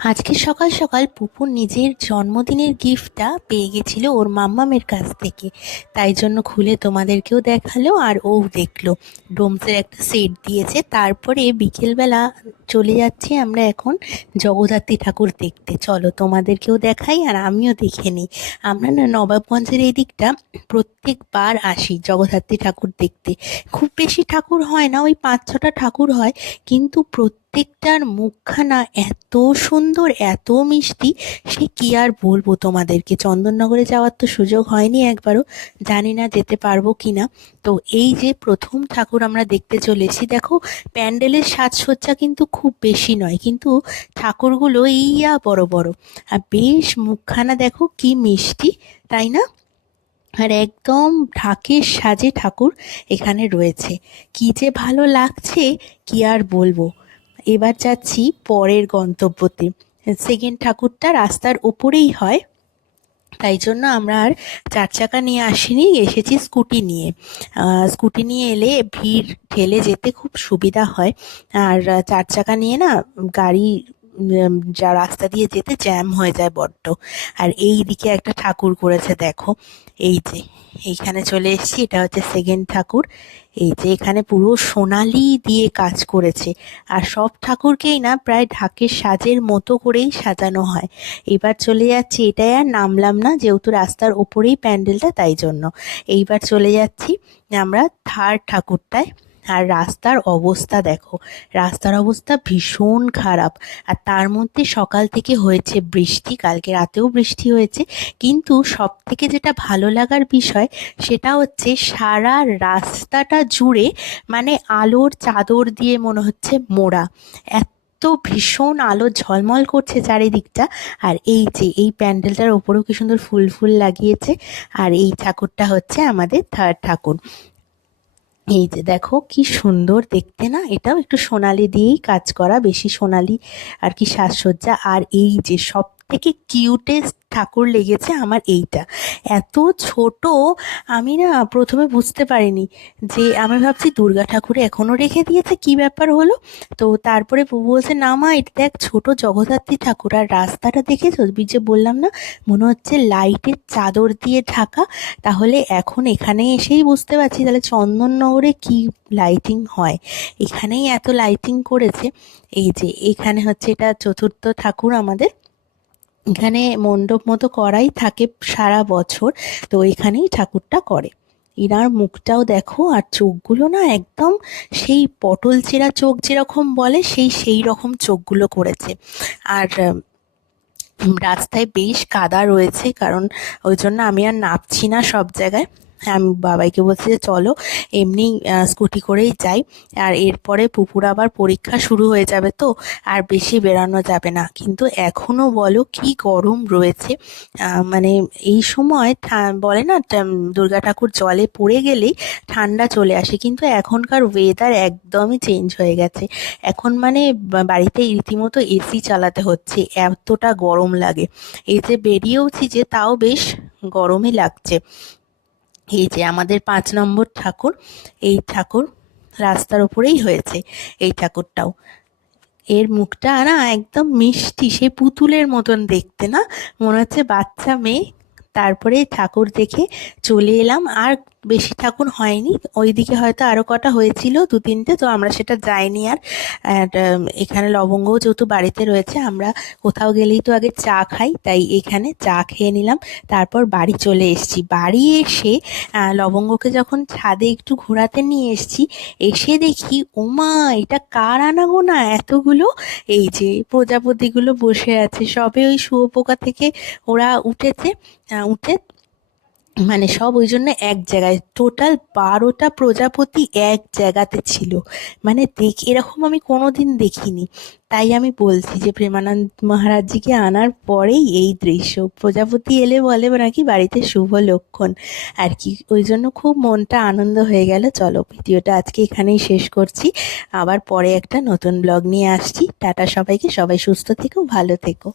আজকে সকাল সকাল পুপুর নিজের জন্মদিনের গিফটটা পেয়ে গেছিল ওর মাম্মামের কাছ থেকে। তাই জন্য খুলে তোমাদেরকেও দেখাল আর ও দেখল। ডোমসের একটা সেট দিয়েছে। তারপরে বিকেলবেলা চলে যাচ্ছি আমরা এখন জগদ্ধাত্রী ঠাকুর দেখতে। চলো তোমাদেরকেও দেখাই আর আমিও দেখে নিই। আমরা না নবাবগঞ্জের এই দিকটা প্রত্যেকবার আসি জগদ্ধাত্রী ঠাকুর দেখতে। খুব বেশি ঠাকুর হয় না, ওই পাঁচ ছটা ঠাকুর হয়। কিন্তু প্রত্যেকটার মুখখানা এত সুন্দর, এত মিষ্টি, সে কি আর বলব তোমাদেরকে? চন্দননগরে যাওয়ার তো সুযোগ হয়নি একবারও, জানি না যেতে পারব কি না তো এই যে প্রথম ঠাকুর আমরা দেখতে চলেছি, দেখো প্যান্ডেলের সাজসজ্জা কিন্তু খুব বেশি নয়, কিন্তু ঠাকুরগুলো ইয়া বড় বড়। আর বেশ মুখখানা দেখো কি মিষ্টি, তাই না? আর একদম ঢাকের সাজে ঠাকুর এখানে রয়েছে। কি যে ভালো লাগছে, কি আর বলব? এবার যাচ্ছি পরের গন্তব্যতে। সেকেন্ড ঠাকুরটা রাস্তার উপরেই হয়। তাই জন্য আমরা আর চার চাকা নিয়ে আসিনি, এসেছি স্কুটি নিয়ে। স্কুটি নিয়ে এলে ভিড় ঠেলে যেতে খুব সুবিধা হয়। আর চার চাকা নিয়ে না গাড়ি যা রাস্তা দিয়ে যেতে জ্যাম হয়ে যায় বড্ড। আর এই দিকে একটা ঠাকুর করেছে, দেখো। এই যে, এইখানে চলে এসেছি, এটা হচ্ছে সেকেন্ড ঠাকুর। এই যে, এখানে পুরো সোনালি দিয়ে কাজ করেছে। আর সব ঠাকুরকেই না, প্রায় ঢাকের সাজের মতো করেই সাজানো হয়। এবার চলে যাচ্ছি, এটাই আর নামলাম না, যেহেতু রাস্তার ওপরেই প্যান্ডেলটা, তাই জন্য। এইবার চলে যাচ্ছি আমরা থার্ড ঠাকুরটায়। আর রাস্তার অবস্থা দেখো। রাস্তার অবস্থা ভীষণ খারাপ। আর তার মধ্যে সকাল থেকে হয়েছে বৃষ্টি, কালকে রাতেও বৃষ্টি হয়েছে। কিন্তু সব থেকে যেটা ভালো লাগার বিষয়, সেটা হচ্ছে সারা রাস্তাটা জুড়ে মানে আলোর চাদর দিয়ে মনে হচ্ছে মোড়া। এত ভীষণ আলো ঝলমল করছে চারিদিকটা। আর এই যে, এই প্যান্ডেলটার ওপরেও কি সুন্দর ফুল ফুল লাগিয়েছে। আর এই ঠাকুরটা হচ্ছে আমাদের থার্ড ঠাকুর। এই যে দেখো কি সুন্দর দেখতে না? এটাও একটু সোনালি দিয়েই কাজ করা, বেশি সোনালি আর কি সাজসজ্জা। আর এই যে সব থেকে কিউটেস্ট ঠাকুর লেগেছে আমার এইটা। এত ছোট, আমি না প্রথমে বুঝতে পারিনি যে আমি ভাবছি দুর্গা ঠাকুর এখনও রেখে দিয়েছে, কি ব্যাপার হলো? তো তারপরে বউ বলছে, না মা, এটা দেখ ছোট জগদ্ধাত্রী ঠাকুর, আর রাস্তাটা দেখেছ? যে বললাম না, মনে হচ্ছে লাইটের চাদর দিয়ে ঢাকা, তাহলে এখন এখানে এসেই বুঝতে পারছি তাহলে চন্দননগরে কি লাইটিং হয়। এখানেই এত লাইটিং করেছে। এই যে, এখানে হচ্ছে এটা চতুর্থ ঠাকুর আমাদের। এখানে মণ্ডপ মতো করাই থাকে সারা বছর, তো এখানেই ঠাকুরটা করে। এনার মুখটাও দেখো, আর চোখগুলো না একদম সেই পটল চেরা চোখ যেরকম বলে, সেই সেই রকম চোখগুলো করেছে। আর রাস্তায় বেশ কাদা রয়েছে, কারণ ওই জন্য আমি আর নাপছি না সব জায়গায়। আমি বাবাইকে বলছি যে চলো এমনি স্কুটি করেই যাই। আর এরপরে পুকুর আবার পরীক্ষা শুরু হয়ে যাবে তো, আর বেশি বেরানো যাবে না। কিন্তু এখনও বলো কি গরম রয়েছে। মানে এই সময় বলে না দুর্গা ঠাকুর জলে পড়ে গেলেই ঠান্ডা চলে আসে। কিন্তু এখনকার ওয়েদার একদমই চেঞ্জ হয়ে গেছে। এখন মানে বাড়িতে রীতিমতো এসি চালাতে হচ্ছে, এতটা গরম লাগে। যে বেরিয়েওছি যে তাও বেশ গরমই লাগছে। এই যে আমাদের পাঁচ নম্বর ঠাকুর, এই ঠাকুর রাস্তার ওপরেই হয়েছে এই ঠাকুরটাও। এর মুখটা না একদম মিষ্টি, সে পুতুলের মতন দেখতে না? মনে হচ্ছে বাচ্চা মেয়ে। তারপরে ঠাকুর দেখে চলে এলাম। আর বেশি ঠাকুর হয়নি। ওইদিকে হয়তো আরও কটা হয়েছিল, দু তিনটে, তো আমরা সেটা যাইনি আর। এখানে লবঙ্গও যেহেতু বাড়িতে রয়েছে, আমরা কোথাও গেলেই তো আগে চা খাই, তাই এখানে চা খেয়ে নিলাম। তারপর বাড়ি চলে এসেছি। বাড়ি এসে লবঙ্গকে যখন ছাদে একটু ঘোরাতে নিয়ে এসেছি, এসে দেখি, ওমা, এটা কার আনাগো না এতগুলো? এই যে প্রজাপতিগুলো বসে আছে, সবে ওই শুয়োপোকা থেকে ওরা উঠেছে উঠে মানে সব ওই জন্য এক জায়গায়। টোটাল বারোটা প্রজাপতি এক জায়গাতে ছিল। মানে দেখ, এরকম আমি কোনো দিন দেখিনি। তাই আমি বলছি যে, প্রেমানন্দ মহারাজজিকে আনার পরেই এই দৃশ্য। প্রজাপতি এলে বলে নাকি বাড়িতে শুভ লক্ষণ। আর কি, ওই জন্য খুব মনটা আনন্দ হয়ে গেল। চলো, ভিডিওটা আজকে এখানেই শেষ করছি। আবার পরে একটা নতুন ব্লগ নিয়ে আসছি। টাটা সবাইকে, সবাই সুস্থ থেকো, ভালো থেকো।